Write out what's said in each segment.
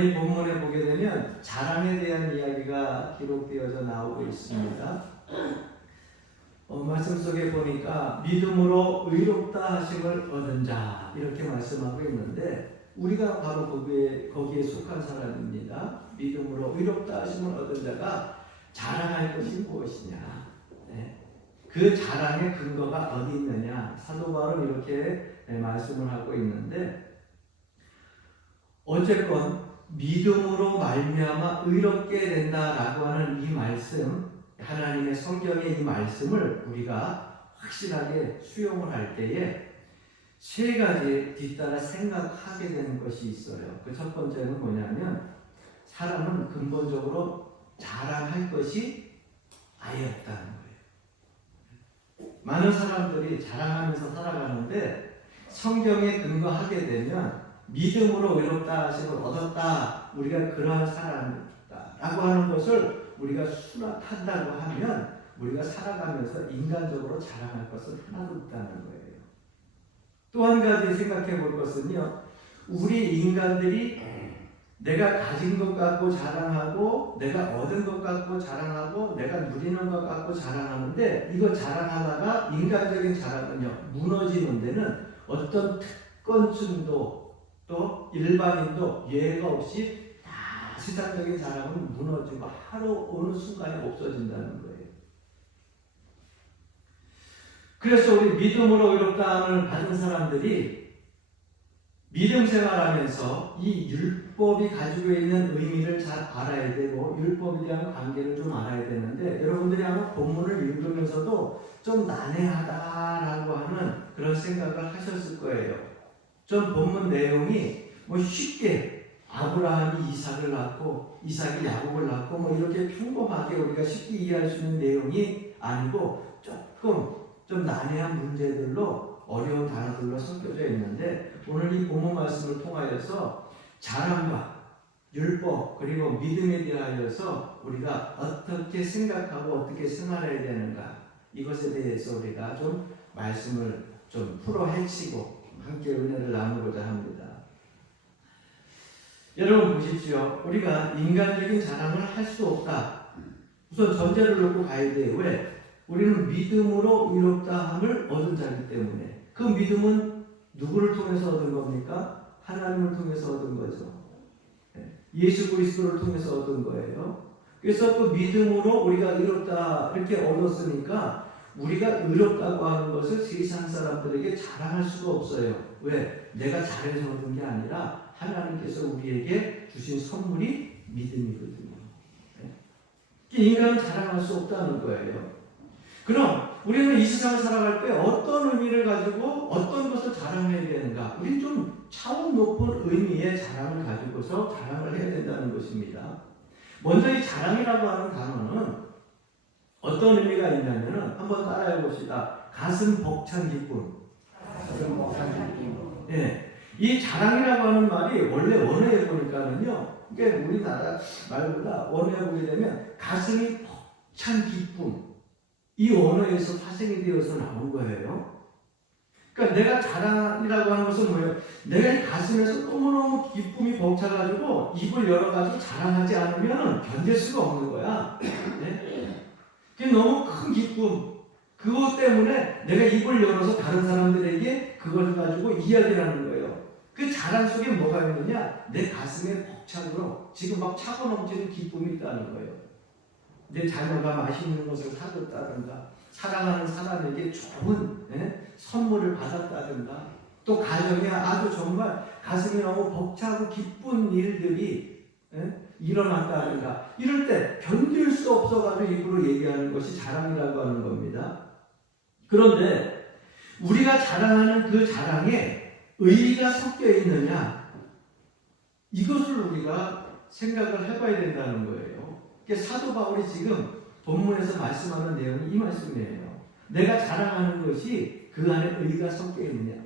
오늘 이 본문에 보게 되면 자랑에 대한 이야기가 기록되어져 나오고 있습니다. 말씀 속에 보니까 믿음으로 의롭다 하심을 얻은 자 이렇게 말씀하고 있는데 우리가 바로 거기에 속한 사람입니다. 믿음으로 의롭다 하심을 얻은 자가 자랑할 것이 무엇이냐? 네. 그 자랑의 근거가 어디 있느냐? 사도 바울은 이렇게 말씀을 하고 있는데 어쨌건 믿음으로 말미암아 의롭게 된다라고 하는 이 말씀, 하나님의 성경의 이 말씀을 우리가 확실하게 수용을 할 때에 세 가지 뒤따라 생각하게 되는 것이 있어요. 그 첫 번째는 뭐냐면 사람은 근본적으로 자랑할 것이 아예 없다는 거예요. 많은 사람들이 자랑하면서 살아가는데 성경에 근거하게 되면 믿음으로 의롭다 하심을 얻었다. 우리가 그러한 사람이다. 라고 하는 것을 우리가 수락한다고 하면 우리가 살아가면서 인간적으로 자랑할 것은 하나도 없다는 거예요. 또 한 가지 생각해 볼 것은요. 우리 인간들이 내가 가진 것 갖고 자랑하고 내가 얻은 것 갖고 자랑하고 내가 누리는 것 갖고 자랑하는데 이거 자랑하다가 인간적인 자랑은요. 무너지는 데는 어떤 특권층도 또 일반인도 예외가 없이 다 세상적인 자랑은 무너지고 하루 어느 순간에 없어진다는 거예요. 그래서 우리 믿음으로 의롭다함을 받은 사람들이 믿음 생활하면서 이 율법이 가지고 있는 의미를 잘 알아야 되고 율법에 대한 관계를 좀 알아야 되는데 여러분들이 아마 본문을 읽으면서도 좀 난해하다라고 하는 그런 생각을 하셨을 거예요. 좀 본문 내용이 뭐 쉽게 아브라함이 이삭을 낳고 이삭이 야곱을 낳고 뭐 이렇게 평범하게 우리가 쉽게 이해할 수 있는 내용이 아니고 조금 좀 난해한 문제들로 어려운 단어들로 섞여져 있는데 오늘 이 본문 말씀을 통하여서 자랑과 율법 그리고 믿음에 대하여서 우리가 어떻게 생각하고 어떻게 생활해야 되는가 이것에 대해서 우리가 좀 말씀을 좀 풀어 헤치고 함께 은혜를 나누고자 합니다. 여러분 보십시오. 우리가 인간적인 자랑을 할 수 없다. 우선 전제를 놓고 가야 돼요. 왜? 우리는 믿음으로 의롭다함을 얻은 자이기 때문에 그 믿음은 누구를 통해서 얻은 겁니까? 하나님을 통해서 얻은 거죠. 예수 그리스도를 통해서 얻은 거예요. 그래서 그 믿음으로 우리가 의롭다 이렇게 얻었으니까 우리가 의롭다고 하는 것을 세상 사람들에게 자랑할 수가 없어요. 왜? 내가 잘해서 얻은 게 아니라 하나님께서 우리에게 주신 선물이 믿음이거든요. 인간은 자랑할 수 없다는 거예요. 그럼 우리는 이 세상을 살아갈 때 어떤 의미를 가지고 어떤 것을 자랑해야 되는가? 우리 좀 차원 높은 의미의 자랑을 가지고서 자랑을 해야 된다는 것입니다. 먼저 이 자랑이라고 하는 단어는 어떤 의미가 있냐면은 한번 따라해 봅시다. 가슴 벅찬 기쁨. 가슴 벅찬 기쁨. 예. 이 자랑이라고 하는 말이 원래 원어에 보니까는요. 이게 우리나라 말보다 원어에 보게 되면 가슴이 벅찬 기쁨. 이 언어에서 파생이 되어서 나온 거예요. 그러니까 내가 자랑이라고 하는 것은 뭐예요? 내가 이 가슴에서 너무너무 기쁨이 벅차가지고 입을 열어가지고 자랑하지 않으면 견딜 수가 없는 거야. 네? 그게 너무 큰 기쁨. 그것 때문에 내가 입을 열어서 다른 사람들에게 그걸 가지고 이야기를 하는 거예요. 그 자랑 속에 뭐가 있느냐? 내 가슴에 벅차고 지금 막 차고 넘치는 기쁨이 있다는 거예요. 내 자녀가 맛있는 것을 사줬다든가 사랑하는 사람에게 좋은 선물을 받았다든가 또 가정에 아주 정말 가슴이 너무 벅차고 기쁜 일들이 일어났다든가 이럴 때 견딜 수 없어가지고 입으로 얘기하는 것이 자랑이라고 하는 겁니다. 그런데 우리가 자랑하는 그 자랑에 의의가 섞여 있느냐 이것을 우리가 생각을 해봐야 된다는 거예요. 사도 바울이 지금 본문에서 말씀하는 내용이 이 말씀이에요. 내가 자랑하는 것이 그 안에 의가 섞여 있느냐,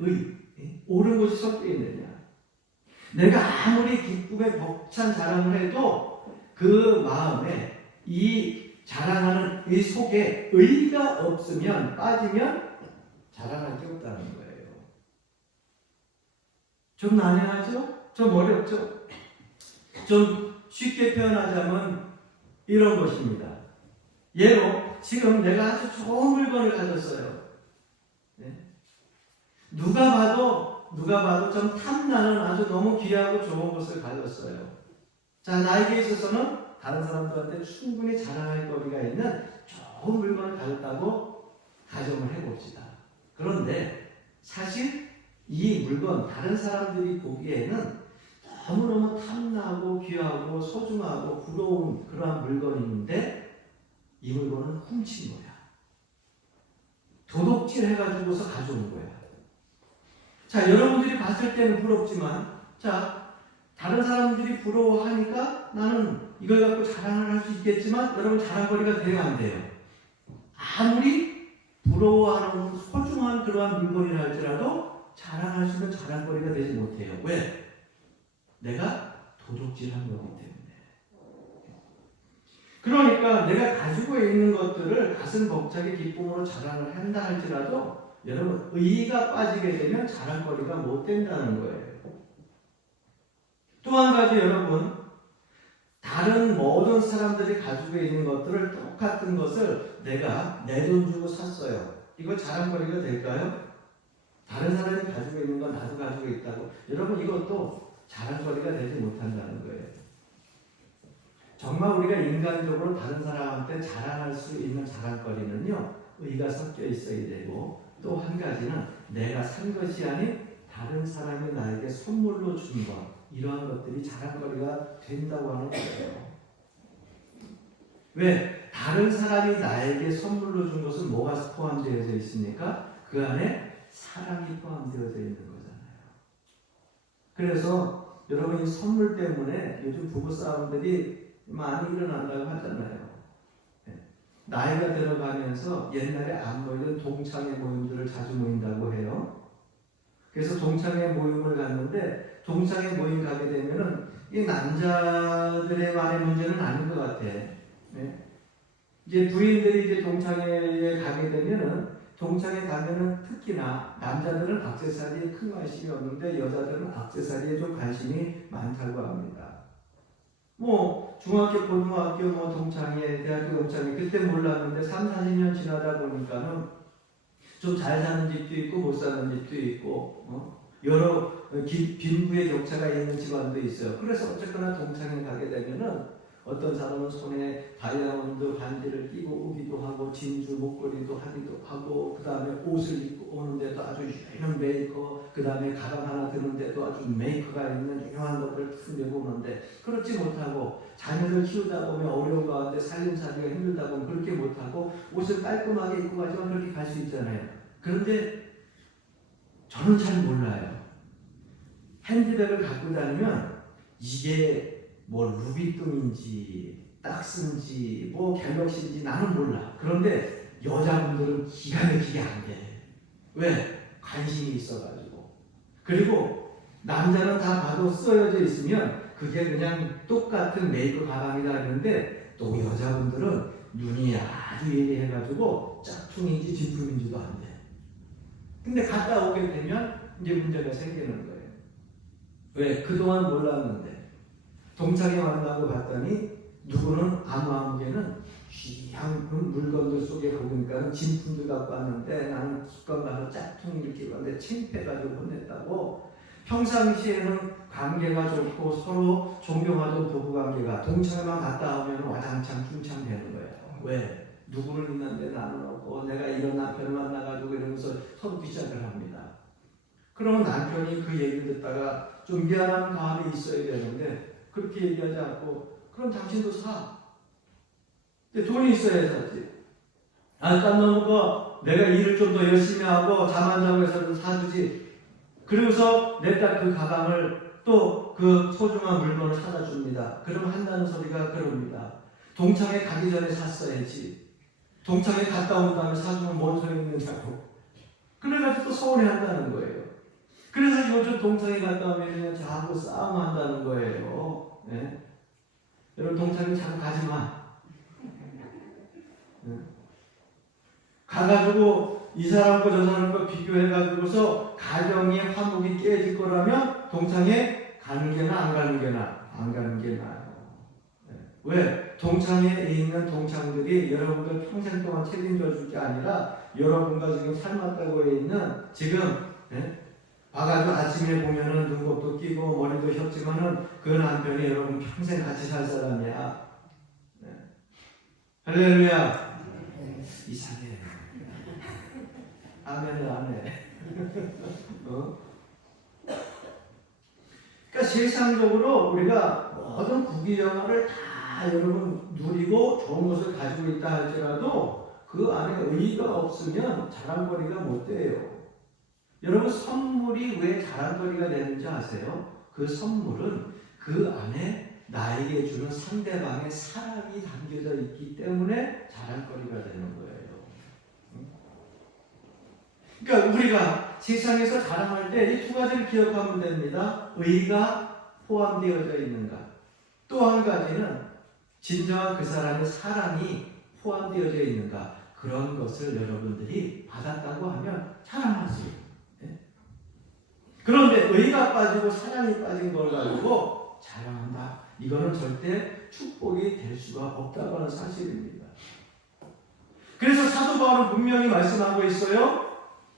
옳은 것이 섞여 있느냐. 내가 아무리 기쁨에 벅찬 자랑을 해도 그 마음에 이 자랑하는 이 속에 의가 없으면 빠지면 자랑할 게 없다는 거예요. 좀 난해하죠? 좀 어렵죠? 좀 쉽게 표현하자면 이런 것입니다. 예로 지금 내가 아주 좋은 물건을 가졌어요. 네? 누가 봐도 좀 탐나는 아주 너무 귀하고 좋은 것을 가졌어요. 자, 나에게 있어서는 다른 사람들한테 충분히 자랑할 거리가 있는 좋은 물건을 가졌다고 가정을 해봅시다. 그런데 사실 이 물건 다른 사람들이 보기에는 너무너무 탐나고 귀하고 소중하고 부러운 그러한 물건인데 이 물건은 훔친 거야. 도둑질 해가지고서 가져온 거야. 자, 여러분들이 봤을 때는 부럽지만, 자, 다른 사람들이 부러워하니까 나는 이걸 갖고 자랑을 할 수 있겠지만, 여러분 자랑거리가 돼요, 안 돼요? 아무리 부러워하는 소중한 그러한 물건이라 할지라도 자랑할 수 있는 자랑거리가 되지 못해요. 왜? 내가 도둑질한 거기 때문에. 그러니까 내가 가지고 있는 것들을 가슴 벅차게 기쁨으로 자랑을 한다 할지라도 여러분 의의가 빠지게 되면 자랑거리가 못 된다는 거예요. 또 한 가지 여러분, 다른 모든 사람들이 가지고 있는 것들을 똑같은 것을 내가 내 돈 주고 샀어요. 이거 자랑거리가 될까요? 다른 사람이 가지고 있는 건 나도 가지고 있다고. 여러분 이것도 자랑거리가 되지 못한다는 거예요. 정말 우리가 인간적으로 다른 사람한테 자랑할 수 있는 자랑거리는요, 의가 섞여 있어야 되고, 또 한 가지는 내가 산 것이 아닌 다른 사람이 나에게 선물로 준 것, 이러한 것들이 자랑거리가 된다고 하는 거예요. 왜? 다른 사람이 나에게 선물로 준 것은 뭐가 포함되어져 있습니까? 그 안에 사랑이 포함되어져 있는 거잖아요. 그래서 여러분 이 선물 때문에 요즘 부부싸움들이 많이 일어난다고 하잖아요. 나이가 들어가면서 옛날에 안 모이던 동창회 모임들을 자주 모인다고 해요. 그래서 동창회 모임을 갔는데 동창회 모임 가게 되면은 이 남자들의만의 문제는 아닌 것 같아. 이제 부인들이 이제 동창회에 가게 되면은 동창회 가면은 특히나 남자들은 액세서리에 큰 관심이 없는데 여자들은 액세서리에 좀 관심이 많다고 합니다. 뭐 중학교, 고등학교, 뭐 동창회, 대학교 동창회 그때 몰랐는데 3, 40년 지나다 보니까는 좀 잘 사는 집도 있고 못 사는 집도 있고 여러 빈부의 격차가 있는 집안도 있어요. 그래서 어쨌거나 동창회 가게 되면은 어떤 사람은 손에 다이아몬드 반지를 끼고 오기도 하고 진주 목걸이도 하기도 하고 그 다음에 옷을 입고 오는데도 아주 유명한 메이커, 그 다음에 가방 하나 드는데도 아주 메이커가 있는 유명한 것들을 숨기고 오는데, 그렇지 못하고 자녀들 키우다 보면 어려운 가운데 살림살이가 힘들다 보면 그렇게 못하고 옷을 깔끔하게 입고 가지만 그렇게 갈 수 있잖아요. 그런데 저는 잘 몰라요. 핸드백을 갖고 다니면 이게 뭐 루비통인지 딱스인지 뭐 갤럭시인지 나는 몰라. 그런데 여자분들은 기가 막히게 안 돼. 왜? 관심이 있어가지고. 그리고 남자는 다 봐도 쓰여져 있으면 그게 그냥 똑같은 메이크업 가방이다 했는데 또 여자분들은 눈이 아주 예리해가지고 짝퉁인지 진품인지도 안 돼. 근데 갔다 오게 되면 이제 문제가 생기는 거예요. 왜? 그동안 몰랐는데 동창회 만나고 봤더니 누구는 아무개는 귀한 물건들 속에 보니까 진품들 갖고 왔는데 나는 기껏 가서 짝퉁 이렇게 봤는데 창피해가지고 혼냈다고. 평상시에는 관계가 좋고 서로 존경하던 부부관계가 동창회만 갔다 오면 와장창 춤창되는 거예요. 왜? 누구는 있는데 나는 없고 내가 이런 남편을 만나가지고 이러면서 서로 귀짝을 합니다. 그러면 남편이 그 얘기를 듣다가 좀 미안한 마음이 있어야 되는데 그렇게 얘기하지 않고 그럼 당신도 사. 근데 돈이 있어야 사지. 깜 넘어가 내가 일을 좀 더 열심히 하고 잠 안 자고 해서 사주지. 그러고서 내 딸 그 가방을 또 그 소중한 물건을 사다 줍니다. 그러면 한다는 소리가 그럽니다. 동창회 가기 전에 샀어야지. 동창회 갔다 온 다음에 사주면 뭔 소리 있느냐고. 그래가지고 또 서운해 한다는 거예요. 그래서 요즘 동창회 갔다 오면 자꾸 싸움한다는 거예요. 네? 여러분 동창회 자꾸 가지 마. 네? 가가지고 이 사람과 저 사람과 비교해가지고서 가정의 화목이 깨질 거라면 동창회 가는 게나 안 가는 게나 안 가는 게 나아요. 왜? 동창회에 있는 동창들이 여러분들 평생 동안 책임져 줄 게 아니라 여러분과 지금 삶았다고 있는 지금 봐가지고 아침에 보면은 눈곱도 끼고 머리도 혔지만은 그 남편이 여러분 평생 같이 살 사람이야. 할렐루야. 이상해. 아멘을 안 해. 그러니까 세상적으로 우리가 모든 부귀영화를 다 여러분 누리고 좋은 것을 가지고 있다 할지라도 그 안에 의의가 없으면 자랑거리가 못 돼요. 여러분 선물이 왜 자랑거리가 되는지 아세요? 그 선물은 그 안에 나에게 주는 상대방의 사랑이 담겨져 있기 때문에 자랑거리가 되는 거예요. 그러니까 우리가 세상에서 자랑할 때 이 두 가지를 기억하면 됩니다. 의가 포함되어져 있는가. 또 한 가지는 진정한 그 사람의 사랑이 포함되어져 있는가. 그런 것을 여러분들이 받았다고 하면 자랑하지. 그런데 의가 빠지고 사랑이 빠진 걸 가지고 자랑한다. 이거는 절대 축복이 될 수가 없다고 하는 사실입니다. 그래서 사도 바울은 분명히 말씀하고 있어요.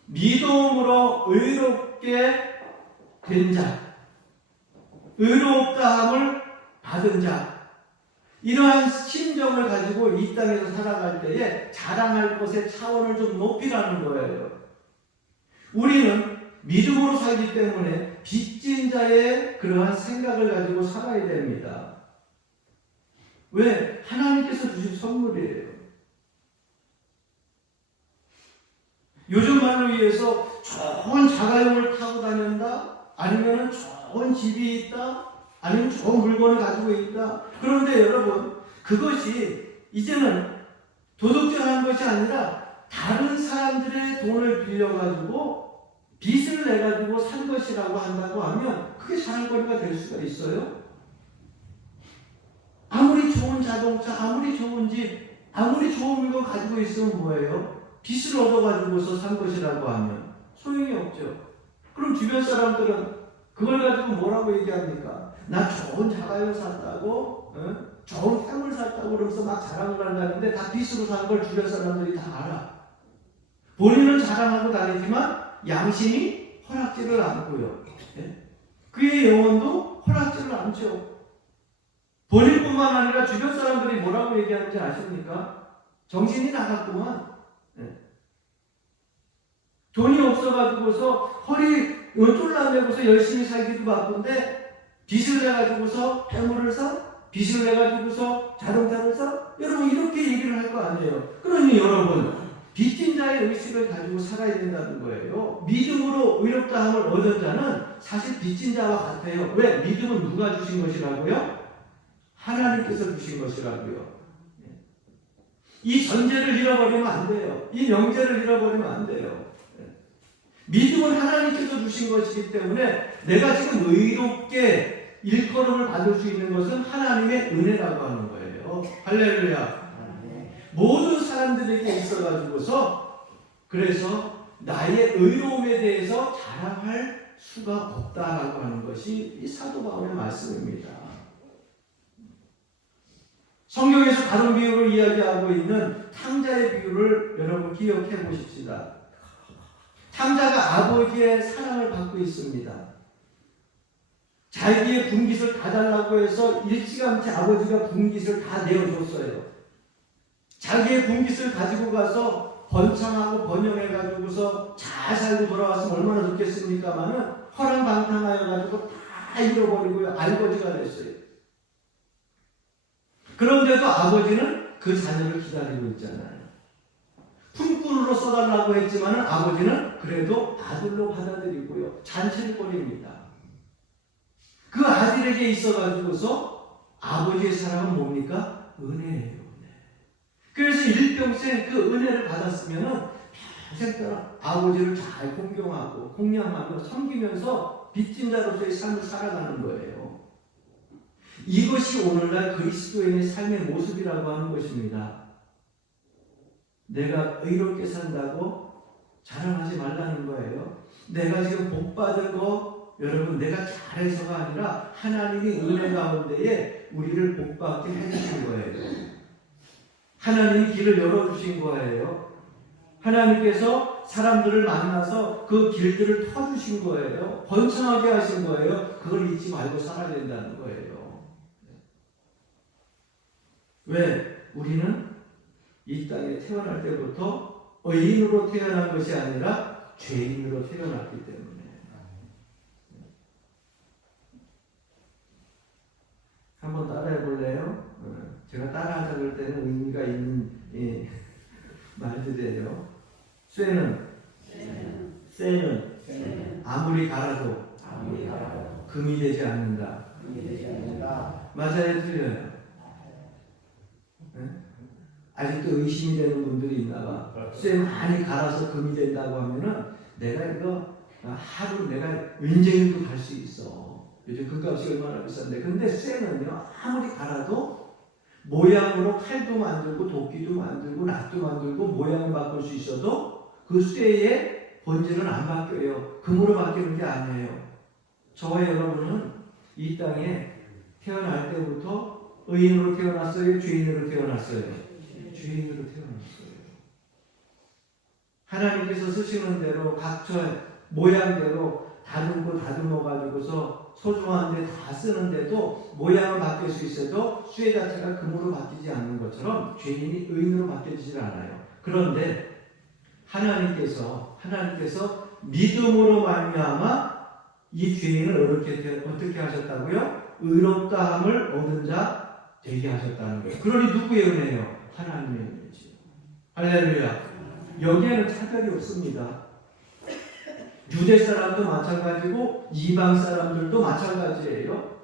믿음으로 의롭게 된 자, 의롭다함을 받은 자, 이러한 심정을 가지고 이 땅에서 살아갈 때에 자랑할 것의 차원을 좀 높이라는 거예요. 우리는 믿음으로 살기 때문에 빚진 자의 그러한 생각을 가지고 살아야 됩니다. 왜? 하나님께서 주신 선물이에요. 요즘 말로 위해서 좋은 자가용을 타고 다닌다? 아니면 좋은 집이 있다? 아니면 좋은 물건을 가지고 있다? 그런데 여러분, 그것이 이제는 도둑질하는 것이 아니라 다른 사람들의 돈을 빌려가지고 빚을 내가지고 산 것이라고 한다고 하면 그게 자랑거리가 될 수가 있어요? 아무리 좋은 자동차, 아무리 좋은 집, 아무리 좋은 물건 가지고 있으면 뭐예요? 빚을 얻어가지고서 산 것이라고 하면 소용이 없죠. 그럼 주변 사람들은 그걸 가지고 뭐라고 얘기합니까? 나 좋은 자가용 샀다고, 좋은 템을 샀다고 그러면서 막 자랑을 한다는데 다 빚으로 산 걸 주변 사람들이 다 알아. 본인은 자랑하고 다니지만 양심이 허락지를 않고요. 그의 영혼도 허락지를 않죠. 본인뿐만 아니라 주변 사람들이 뭐라고 얘기하는지 아십니까? 정신이 나갔구만. 돈이 없어가지고서 허리 쫄라매고서 열심히 살기도 바쁜데 빚을 내가지고서 해물을 사? 빚을 내가지고서 자동차를 사? 여러분 이렇게 얘기를 할 거 아니에요. 그러니 여러분 빚진 자의 의식을 가지고 살아야 된다는 거예요. 믿음으로 의롭다함을 얻은 자는 사실 빚진 자와 같아요. 왜? 믿음은 누가 주신 것이라고요? 하나님께서 주신 것이라고요. 이 전제를 잃어버리면 안 돼요. 이 명제를 잃어버리면 안 돼요. 믿음은 하나님께서 주신 것이기 때문에 내가 지금 의롭게 일컬음을 받을 수 있는 것은 하나님의 은혜라고 하는 거예요. 할렐루야. 모든 사람들에게 있어가지고서 그래서 나의 의로움에 대해서 자랑할 수가 없다라고 하는 것이 이 사도 바울의 말씀입니다. 성경에서 다른 비유를 이야기하고 있는 탕자의 비유를 여러분 기억해 보십시다. 탕자가 아버지의 사랑을 받고 있습니다. 자기의 분깃을 다 달라고 해서 일찌감치 아버지가 분깃을 다 내어줬어요. 자기의 분깃을 가지고 가서 번창하고 번영해가지고서 잘 살고 돌아왔으면 얼마나 좋겠습니까마는 허랑방탕하여가지고 다 잃어버리고요. 알거지가 됐어요. 그런데도 아버지는 그 자녀를 기다리고 있잖아요. 품꾼으로 써달라고 했지만 아버지는 그래도 아들로 받아들이고요. 잔치를 벌입니다. 그 아들에게 있어가지고서 아버지의 사랑은 뭡니까? 은혜예요. 은혜. 그래서 일평생 그 은혜를 받았으면 평생 동안 아버지를 잘 공경하고 공양하며 섬기면서 빚진 자로서의 삶을 살아가는 거예요. 이것이 오늘날 그리스도인의 삶의 모습이라고 하는 것입니다. 내가 의롭게 산다고 자랑하지 말라는 거예요. 내가 지금 복 받은 거 여러분 내가 잘해서가 아니라 하나님이 은혜 가운데에 우리를 복받게 해주신 거예요. 하나님이 길을 열어주신 거예요. 하나님께서 사람들을 만나서 그 길들을 터주신 거예요. 번창하게 하신 거예요. 그걸 잊지 말고 살아야 된다는 거예요. 왜? 우리는 이 땅에 태어날 때부터 의인으로 태어난 것이 아니라 죄인으로 태어났기 때문에. 한번 따라해 볼래요? 제가 따라하자 그럴 때는 의미가 있는 말들이에요. 쇠는 아무리 갈아도 금이 되지 않는다. 맞아요, 틀려요? 네? 아직도 의심이 되는 분들이 있나 봐. 쇠 많이 갈아서 금이 된다고 하면은 내가 이거 하루 내가 은쟁이도 갈 수 있어. 요즘 그 값이 얼마나 비싼데. 근데 쇠는요, 아무리 갈아도 모양으로 칼도 만들고 도끼도 만들고 낫도 만들고 모양을 바꿀 수 있어도 그 쇠의 본질은 안 바뀌어요. 금으로 바뀌는 게 아니에요. 저와 여러분은 이 땅에 태어날 때부터 의인으로 태어났어요? 죄인으로 태어났어요? 죄인으로 태어났어요. 하나님께서 쓰시는 대로 각처 모양대로 다듬어 가지고서 소중한데 다 쓰는데도 모양은 바뀔 수 있어도 쇠 자체가 금으로 바뀌지 않는 것처럼 죄인이 의인으로 바뀌지를 않아요. 그런데 하나님께서 믿음으로 말미암아 이 죄인을 어떻게 하셨다고요? 의롭다함을 얻은 자 되게 하셨다는 거예요. 그러니 누구의 은혜요? 하나님의 은혜죠. 할렐루야. 여기에는 차별이 없습니다. 유대 사람도 마찬가지고 이방 사람들도 마찬가지예요.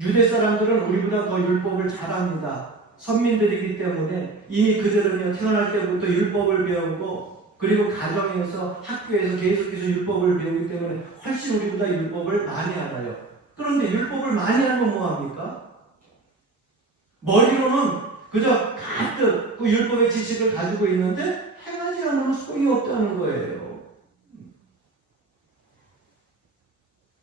유대 사람들은 우리보다 더 율법을 잘합니다. 선민들이기 때문에 이미 그들은 태어날 때부터 율법을 배우고 그리고 가정에서 학교에서 계속해서 율법을 배우기 때문에 훨씬 우리보다 율법을 많이 알아요. 그런데 율법을 많이 하면 뭐합니까? 머리로는 그저 가득 그 율법의 지식을 가지고 있는데 행하지 않으면 소용이 없다는 거예요.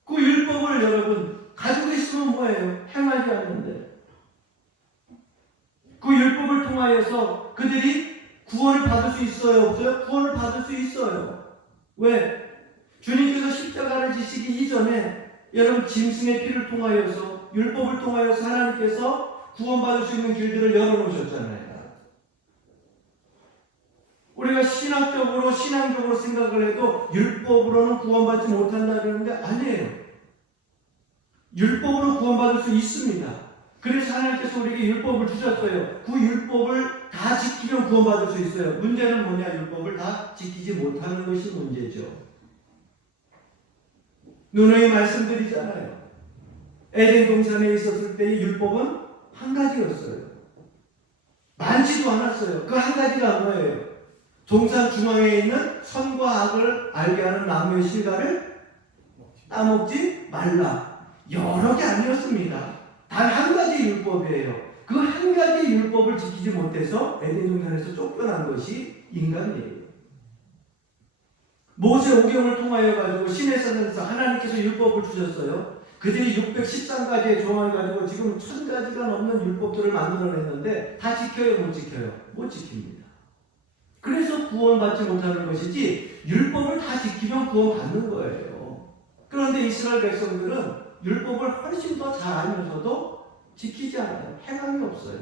그 율법을 여러분 가지고 있으면 뭐예요? 행하지 않는데. 그 율법을 통하여서 그들이 구원을 받을 수 있어요? 없어요? 구원을 받을 수 있어요. 왜? 주님께서 십자가를 지시기 이전에 여러분 짐승의 피를 통하여서 율법을 통하여서 하나님께서 구원받을 수 있는 길들을 열어놓으셨잖아요. 우리가 신앙적으로 생각을 해도 율법으로는 구원받지 못한다 그러는데 아니에요. 율법으로 구원받을 수 있습니다. 그래서 하나님께서 우리에게 율법을 주셨어요. 그 율법을 다 지키면 구원받을 수 있어요. 문제는 뭐냐? 율법을 다 지키지 못하는 것이 문제죠. 누누이 말씀드리잖아요. 에덴 동산에 있었을 때의 율법은 한 가지였어요. 많지도 않았어요. 그 한 가지가 뭐예요? 동산 중앙에 있는 선과 악을 알게 하는 나무의 실과를 따먹지 말라. 여러 개 아니었습니다. 단 한 가지 율법이에요. 그 한 가지 율법을 지키지 못해서 에덴 동산에서 쫓겨난 것이 인간이에요. 모세 오경을 통하여 가지고 시내 산에서 하나님께서 율법을 주셨어요. 그들이 613가지의 조항을 가지고 지금 1000가지가 넘는 율법들을 만들어냈는데 다 지켜요? 못 지켜요? 못 지킵니다. 그래서 구원받지 못하는 것이지 율법을 다 지키면 구원받는 거예요. 그런데 이스라엘 백성들은 율법을 훨씬 더 잘 알면서도 지키지 않아요. 행함이 없어요.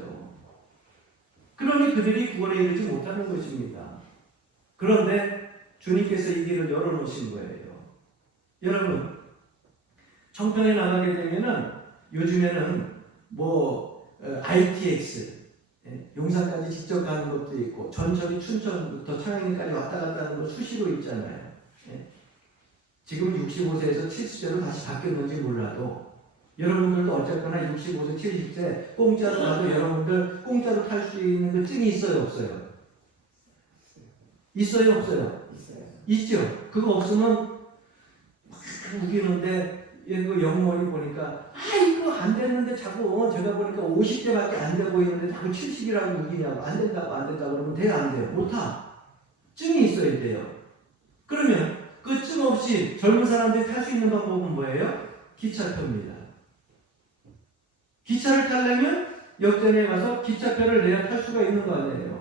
그러니 그들이 구원에 이르지 못하는 것입니다. 그런데 주님께서 이 길을 열어놓으신 거예요. 여러분, 청평에 나가게 되면은 요즘에는 ITX 용산까지 직접 가는 것도 있고 전철이 춘천부터 창양까지 왔다 갔다 하는 거 수시로 있잖아요. 지금 65세에서 70세로 다시 바뀌었는지 몰라도 여러분들도 어쨌거나 65세, 70세 공짜로 가도 여러분들 공짜로 탈 수 있는 그 증이 있어요, 없어요? 있어요, 없어요? 있죠. 그거 없으면 막 우기는데 이거 영머리 보니까 이거 안 됐는데 자꾸 제가 보니까 50대밖에 안 돼 보이는데 자꾸 70이라고 우기냐고 안 된다고 그러면 돼요, 안 돼요? 못하. 증이 있어야 돼요. 그러면 그 증 거침없이 젊은 사람들이 탈 수 있는 방법은 뭐예요? 기차표입니다. 기차를 타려면 역전에 가서 기차표를 내야 탈 수가 있는 거 아니에요.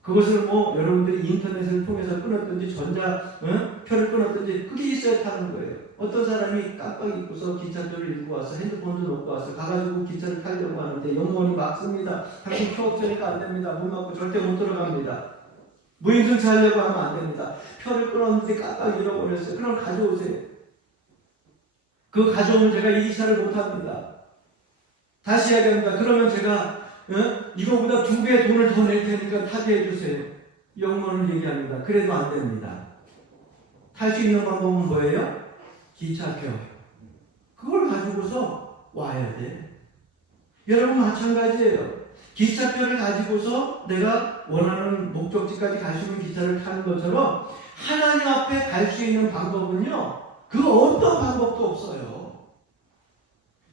그것을 뭐 여러분들이 인터넷을 통해서 끊었든지 표를 끊었든지 그게 있어야 타는 거예요. 어떤 사람이 깜빡 잊고서 기차표를 읽고 와서 핸드폰도 놓고 와서 가가지고 기차를 타려고 하는데 영문이 막습니다. 당신 표 없으니까 안 됩니다. 문 막고 절대 못 들어갑니다. 무임승차 하려고 하면 안 됩니다. 표를 끊었는데 깜빡 잃어버렸어요. 그럼 가져오세요. 그거 가져오면 제가 이 기차를 못 합니다. 다시 이야기합니다. 그러면 제가 이거보다 2배의 돈을 더 낼 테니까 타게 해주세요. 영문을 얘기합니다. 그래도 안 됩니다. 탈 수 있는 방법은 뭐예요? 기차표. 그걸 가지고서 와야 돼. 여러분 마찬가지예요. 기차표를 가지고서 내가 원하는 목적지까지 갈 수 있는 기차를 타는 것처럼 하나님 앞에 갈 수 있는 방법은요. 그 어떤 방법도 없어요.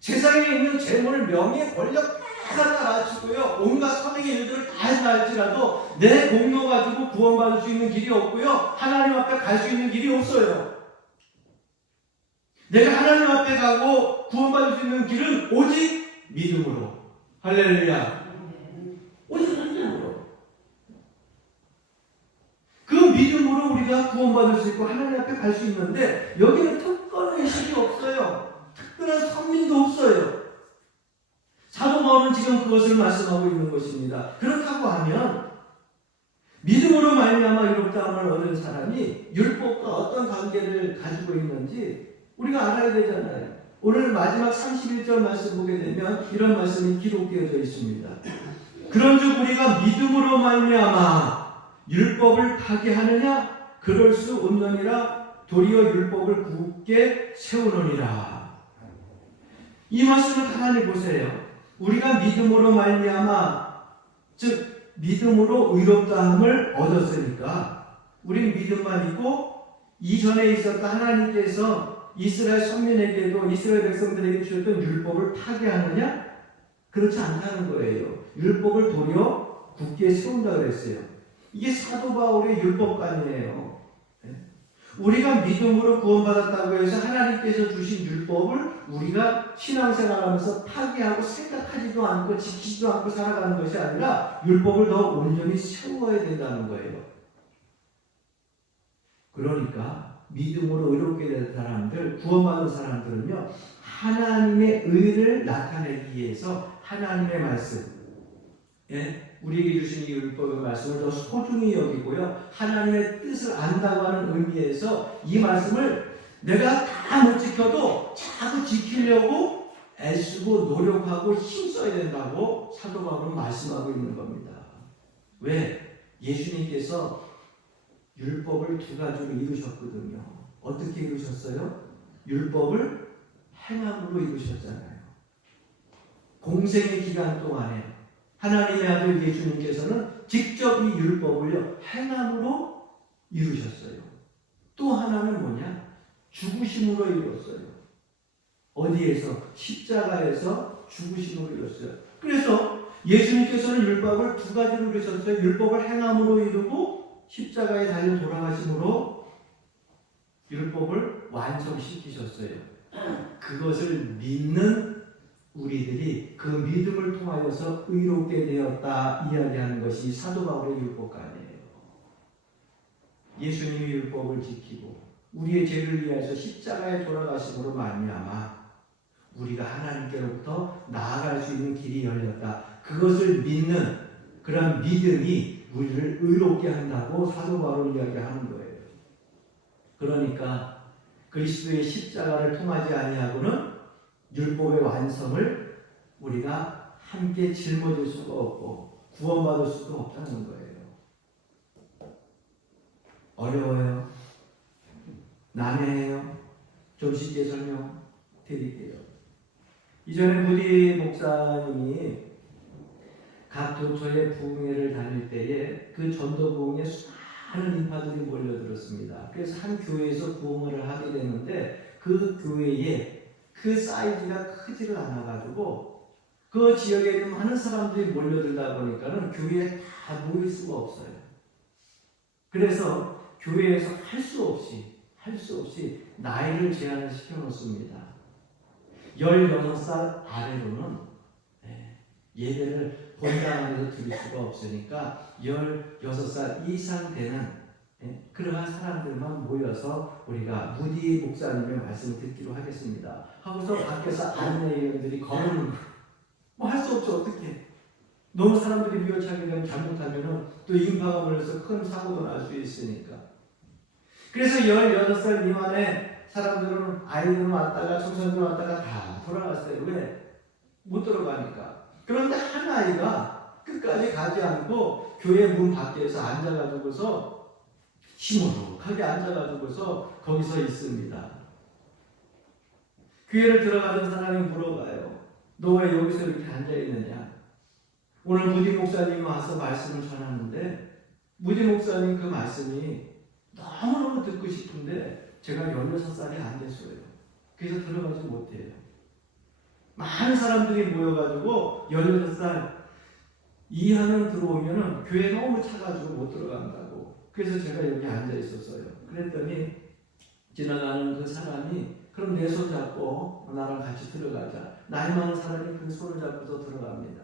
세상에 있는 재물, 명예, 권력 다 갖추고요. 온갖 선행의 일들을 다 한다 할지라도 내 공로 가지고 구원받을 수 있는 길이 없고요. 하나님 앞에 갈 수 있는 길이 없어요. 내가 하나님 앞에 가고 구원받을 수 있는 길은 오직 믿음으로. 할렐루야. 오직 믿음으로. 그 믿음으로 우리가 구원받을 수 있고 하나님 앞에 갈 수 있는데 여기는 특권 의식이 없어요. 특별한 선민도 없어요. 사도 바울은 지금 그것을 말씀하고 있는 것입니다. 그렇다고 하면 믿음으로 말미암아 이롭다함을 얻은 사람이 율법과 어떤 관계를 가지고 있는지 우리가 알아야 되잖아요. 오늘 마지막 31절 말씀 보게 되면 이런 말씀이 기록되어져 있습니다. 그런즉 우리가 믿음으로 말미암아 율법을 파괴하느냐? 그럴 수 없느니라. 도리어 율법을 굳게 세우느니라. 이 말씀을 가만히 보세요. 우리가 믿음으로 말미암아 즉 믿음으로 의롭다함을 얻었으니까 우리는 믿음만 있고 이전에 있었던 하나님께서 이스라엘 선민에게도 이스라엘 백성들에게 주셨던 율법을 파괴하느냐? 그렇지 않다는 거예요. 율법을 도리어 굳게 세운다 그랬어요. 이게 사도 바울의 율법관이에요. 우리가 믿음으로 구원받았다고 해서 하나님께서 주신 율법을 우리가 신앙생활하면서 파괴하고 생각하지도 않고 지키지도 않고 살아가는 것이 아니라 율법을 더 온전히 세워야 된다는 거예요. 그러니까 믿음으로 의롭게 된 사람들, 구원받은 사람들은요, 하나님의 의를 나타내기 위해서 하나님의 말씀, 우리에게 주신 이 율법의 말씀을 더 소중히 여기고요. 하나님의 뜻을 안다고 하는 의미에서 이 말씀을 내가 다 못 지켜도 자꾸 지키려고 애쓰고 노력하고 힘써야 된다고 사도 바울은 말씀하고 있는 겁니다. 왜? 예수님께서 율법을 2가지로 이루셨거든요. 어떻게 이루셨어요? 율법을 행함으로 이루셨잖아요. 공생의 기간 동안에 하나님의 아들 예수님께서는 직접 이 율법을요 행함으로 이루셨어요. 또 하나는 뭐냐? 죽으심으로 이루었어요. 어디에서? 십자가에서 죽으심으로 이루었어요. 그래서 예수님께서는 율법을 2가지로 이루셨어요. 율법을 행함으로 이루고 십자가에 달려 돌아가심으로 율법을 완성시키셨어요. 그것을 믿는 우리들이 그 믿음을 통하여서 의롭게 되었다 이야기하는 것이 사도 바울의 율법관이에요. 예수님의 율법을 지키고 우리의 죄를 위하여서 십자가에 돌아가심으로 말미암아 우리가 하나님께로부터 나아갈 수 있는 길이 열렸다. 그것을 믿는 그런 믿음이 우리를 의롭게 한다고 사도 바울은 이야기하는 거예요. 그러니까 그리스도의 십자가를 통하지 아니하고는 율법의 완성을 우리가 함께 짊어질 수가 없고 구원받을 수가 없다는 거예요. 어려워요. 난해해요. 좀 쉽게 설명드릴게요. 이전에 부디 목사님이 각 교토의 부흥회를 다닐 때에 그 전도 부흥에 수많은 인파들이 몰려들었습니다. 그래서 한 교회에서 부흥회를 하게 되는데 그 교회에 그 사이즈가 크지를 않아가지고 그 지역에 있는 많은 사람들이 몰려들다 보니까는 교회에 다 모일 수가 없어요. 그래서 교회에서 할 수 없이 할 수 없이 나이를 제한을 시켜놓습니다. 16살 아래로는 예배를 본당 안에서 드릴 수가 없으니까 16살 이상 되는 그러한 사람들만 모여서 우리가 무디 목사님의 말씀을 듣기로 하겠습니다. 하고서 밖에서 안내위원들이 거르는 뭐 할 수 없죠. 어떻게 너무 사람들이 미워차게 되면 잘못하면 또 인파가 몰려서 큰 사고도 날 수 있으니까. 그래서 16살 미만의 사람들은 아이들은 왔다가 청소년들 왔다가 다 돌아갔어요. 왜? 못 들어가니까. 그런데 한 아이가 끝까지 가지 않고 교회 문 밖에서 앉아가지고서 시무룩하게 앉아가지고서 거기서 있습니다. 교회를 들어가는 사람이 물어봐요. 너 왜 여기서 이렇게 앉아있느냐? 오늘 무디 목사님이 와서 말씀을 전하는데 무디 목사님 그 말씀이 너무너무 듣고 싶은데 제가 16살이 안 됐어요. 그래서 들어가지 못해요. 많은 사람들이 모여가지고 16살 이하면 들어오면 교회 너무 차가지고 못 들어간다고. 그래서 제가 여기 앉아 있었어요. 그랬더니 지나가는 그 사람이 그럼 내 손 잡고 나랑 같이 들어가자. 나이 많은 사람이 그 손을 잡고서 들어갑니다.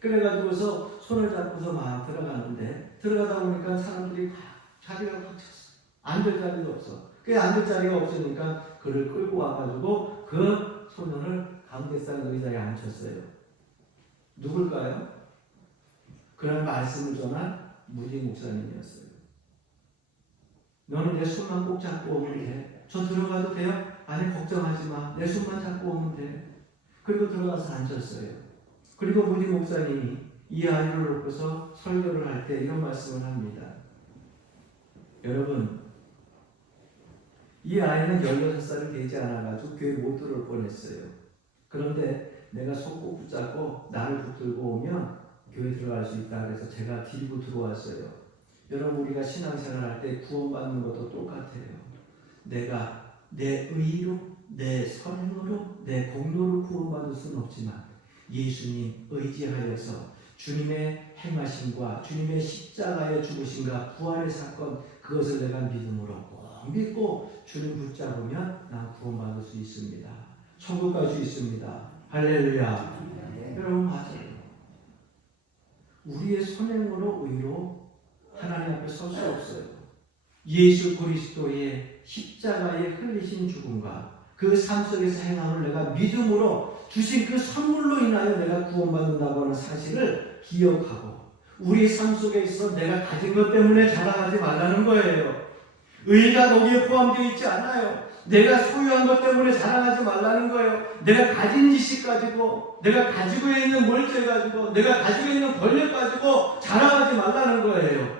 그래가지고서 손을 잡고서 막 들어가는데 들어가다 보니까 사람들이 자리가 꽉 찼어. 앉을 자리가 없어. 그 앉을 자리가 없으니까 그를 끌고 와가지고 그 소년을 가운데 싼 의자에 앉혔어요. 누굴까요? 그런 말씀을 전한 무디 목사님이었어요. 너는 내 손만 꼭 잡고 오면 돼. 저 들어가도 돼요? 아니 걱정하지 마. 내 손만 잡고 오면 돼. 그리고 들어가서 앉았어요. 그리고 무디 목사님이 이 아이를 놓고서 설교를 할 때 이런 말씀을 합니다. 여러분, 이 아이는 16살이 되지 않아가지고 교회 못 들어올 뻔했어요. 그런데 내가 손 꼭 붙잡고 나를 붙들고 오면 교회 들어갈 수 있다. 그래서 제가 데리고 들어왔어요. 여러분, 우리가 신앙생활 할 때 구원받는 것도 똑같아요. 내가 내 의로, 내 선행으로, 내 공로로 구원받을 수는 없지만 예수님 의지하여서 주님의 행하심과 주님의 십자가의 죽으심과 부활의 사건, 그것을 내가 믿음으로 꼭 믿고 주님 붙잡으면 나 구원받을 수 있습니다. 천국 갈 수 있습니다. 할렐루야. 여러분, 맞아요. 우리의 선행으로 의로 하나님 앞에 설 수 없어요. 예수 그리스도의 십자가의 흘리신 죽음과 그 삶 속에서 행함을 내가 믿음으로 주신 그 선물로 인하여 내가 구원받는다고 하는 사실을 기억하고 우리 삶 속에 있어 내가 가진 것 때문에 자랑하지 말라는 거예요. 의가 거기에 포함되어 있지 않아요. 내가 소유한 것 때문에 자랑하지 말라는 거예요. 내가 가진 지식 가지고, 내가 가지고 있는 물질 가지고, 내가 가지고 있는 권력 가지고 자랑하지 말라는 거예요.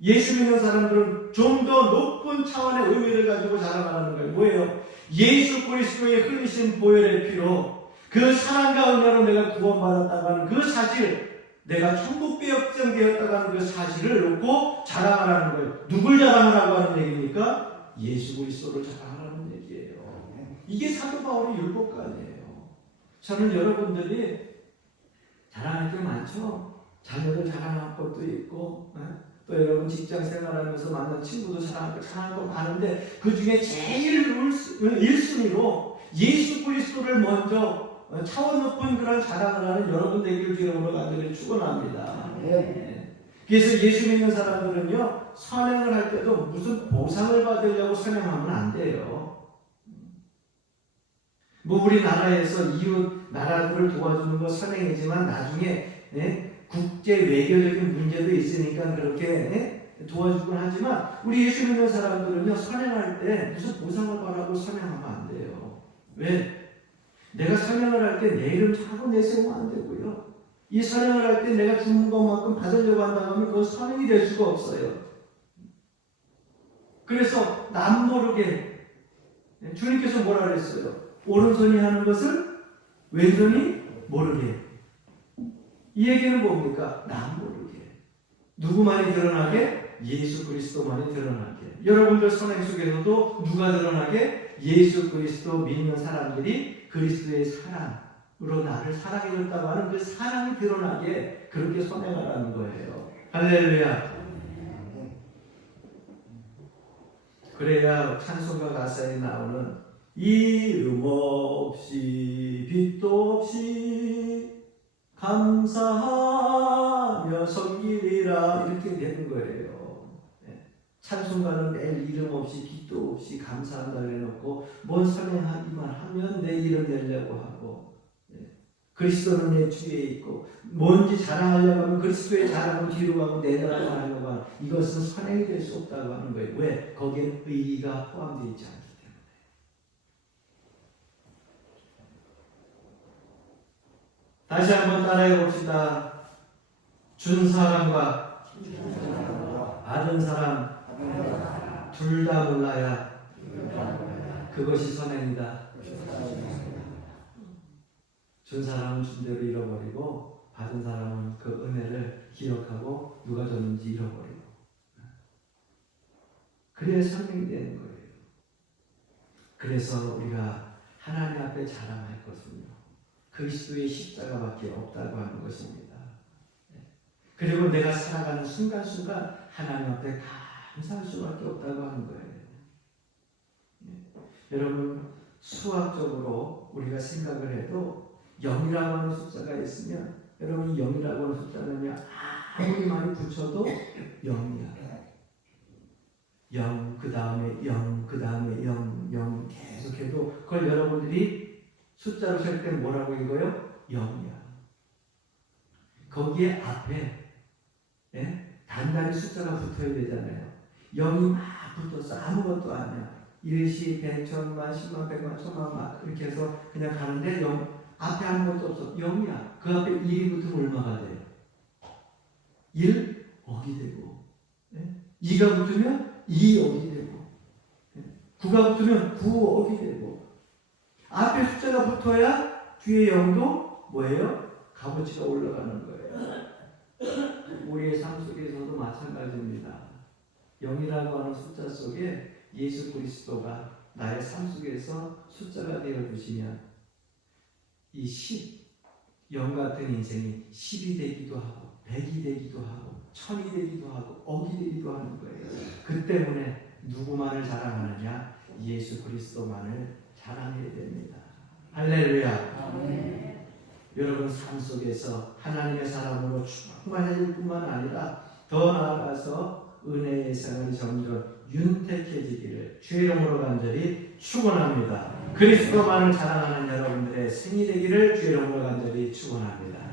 예수 믿는 사람들은 좀 더 높은 차원의 의미를 가지고 자랑하는 거예요. 뭐예요? 예수 그리스도의 흘리신 보혈의 피로 그 사랑과 은혜로 내가 구원받았다고 하는 그 사실, 내가 천국 백성되었다고 하는 그 사실을 놓고 자랑하라는 거예요. 누굴 자랑하라고 하는 얘기입니까? 예수 그리스도를 자랑하라는 얘기예요. 이게 사도 바울의 율법관이에요. 저는 여러분들이 자랑할 게 많죠. 자녀들 자랑할 것도 있고, 또 여러분 직장 생활하면서 만난 친구도 자랑할 거 많은데 그 중에 제일 1순위로 예수 그리스도를 먼저 차원 높은 그런 자랑을 하는 여러분 되기를 주님으로 간절히 축원합니다. 그래서 예수 믿는 사람들은요, 선행을 할 때도 무슨 보상을 받으려고 선행하면 안 돼요. 뭐 우리나라에서 이웃 나라들을 도와주는 거 선행이지만 나중에 국제 외교적인 문제도 있으니까 그렇게 도와주곤 하지만 우리 예수 믿는 사람들은요, 선행할 때 무슨 보상을 바라고 선행하면 안 돼요. 왜? 내가 선행을 할 때 내 이름 자꾸 내세우면 안 되고요. 이 선행을 할 때 내가 주는 것만큼 받으려고 한다면 그건 선행이 될 수가 없어요. 그래서 남 모르게 주님께서 뭐라 그랬어요? 오른손이 하는 것을 왼손이 모르게. 이 얘기는 뭡니까? 남 모르게. 누구만이 드러나게? 예수 그리스도만이 드러나게. 여러분들 선행 속에서도 누가 드러나게? 예수 그리스도 믿는 사람들이 그리스도의 사랑으로 나를 사랑해줬다고 하는 그 사랑이 드러나게 그렇게 선행하라는 거예요. 할렐루야. 그래야 찬송가 가사에 나오는 이름 없이 빛도 없이 감사하며 섬기리라 이렇게 되는 거예요. 찬송가는 매일 이름 없이 빛도 없이 감사한다 해놓고 뭔 선행하기만 하면 내 이름 내려고 하고 그리스도는 내 뒤에 있고 뭔지 자랑하려고 하면 그리스도의 자랑은 뒤로 가고 내려고 하려고 하는 이것은 선행이 될 수 없다고 하는 거예요. 왜? 거기에 의의가 포함되어 있지 않기 때문에. 다시 한번 따라해 봅시다. 준 사람과 받은 사람 둘 다 몰라야 그것이 선행이다. 준 사람은 준 대로 잃어버리고 받은 사람은 그 은혜를 기억하고 누가 줬는지 잃어버리고 그래야 선행되는 거예요. 그래서 우리가 하나님 앞에 자랑할 것은요 그리스도의 십자가밖에 없다고 하는 것입니다. 그리고 내가 살아가는 순간순간 하나님 앞에 감사할 수밖에 없다고 하는 거예요. 여러분 수학적으로 우리가 생각을 해도 0이라고 하는 숫자가 있으면 여러분 0이라고 하는 숫자는요 아무리 많이 붙여도 0이야. 0, 그 다음에 0, 그 다음에 0, 0 계속해도 그걸 여러분들이 숫자로 셀 때 뭐라고 읽어요? 0이야. 거기에 앞에 단단히 숫자가 붙어야 되잖아요. 0이 막 붙어서 아무것도 아니야. 일시, 백천만, 십만, 백만, 천만 막 이렇게 해서 그냥 가는데 0 앞에 아무것도 없어. 0이야. 그 앞에 1이 붙으면 얼마가 돼요? 1 억이 되고 2가 붙으면 2억이 되고 9가 붙으면 9억이 되고 앞에 숫자가 붙어야 뒤에 0도 뭐예요? 값어치가 올라가는 거예요. 우리의 삶 속에서도 마찬가지입니다. 0이라고 하는 숫자 속에 예수 그리스도가 나의 삶 속에서 숫자가 되어 주시면 이 10, 0 같은 인생이 10이 되기도 하고 100이 되기도 하고 1000이 되기도 하고 억이 되기도 하는 거예요. 그 때문에 누구만을 자랑하느냐? 예수 그리스도만을 자랑해야 됩니다. 할렐루야. 아멘. 여러분 삶 속에서 하나님의 사람으로 충만해질 뿐만 아니라 더 나아가서 은혜의 생활이 점점 윤택해지기를 주의 이름으로 간절히 축원합니다. 그리스도만을 자랑하는 여러분들의 생이 되기를 주의 이름으로 간절히 축원합니다.